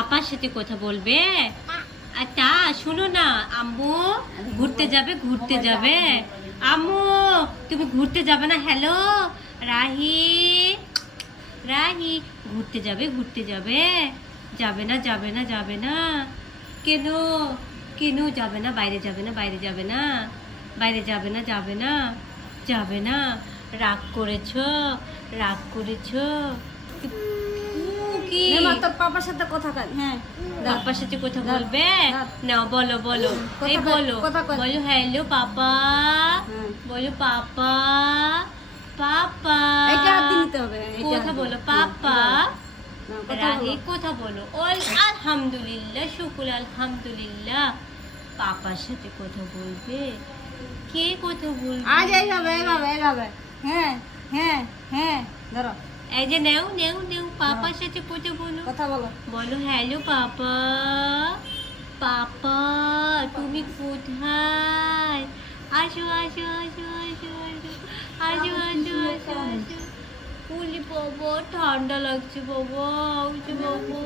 পাপার সাথে কথা বলবে। আচ্ছা শোনো না, আম্মু ঘুরতে যাবে, ঘুরতে যাবে। আম্মু তুমি ঘুরতে যাবে না? হ্যালো রাহি, রাহি ঘুরতে যাবে, ঘুরতে যাবে। যাবে না, যাবে না, যাবে না। কেন, কেন যাবে না? বাইরে যাবে না, বাইরে যাবে না, বাইরে যাবে না, যাবে না, যাবে না। রাগ করেছো, রাগ করেছো? কি তোর পাপার সাথে কথা কয়। হ্যাঁ পাপার সাথে কথা বলবে? দাও। নাও বলো, বলো, এই কথা কয়, বলো, কথা কয়। বলো হ্যালো পাপা, হ্যাঁ। বলো পাপা, পাপা। এইটা হাত দিয়ে নিতে হবে, এইটা কথা হাত দিয়ে। বলো পাপা। না, কথা রাহি বলো। কথা বলো। ওই আলহামদুলিল্লাহ, শুকুর আলহামদুলিল্লাহ। পাপার সাথে কথা বলবে? কে কথা বলবে? আজ এইভাবে এইভাবে এইভাবে। হ্যাঁ হ্যাঁ হ্যাঁ ধরো এই যে নেও, নেও, নেও, পাপার সাথে কথা বলো। কথা বলো। বলো হ্যালো পাপা, পাপা তুমি কোথায়? আসো, আসো, আসো, আসো, আসো, আসো, আসো, আসো, আসো। উলি বাবা ঠান্ডা লাগছে বাবা, আসো বাবা।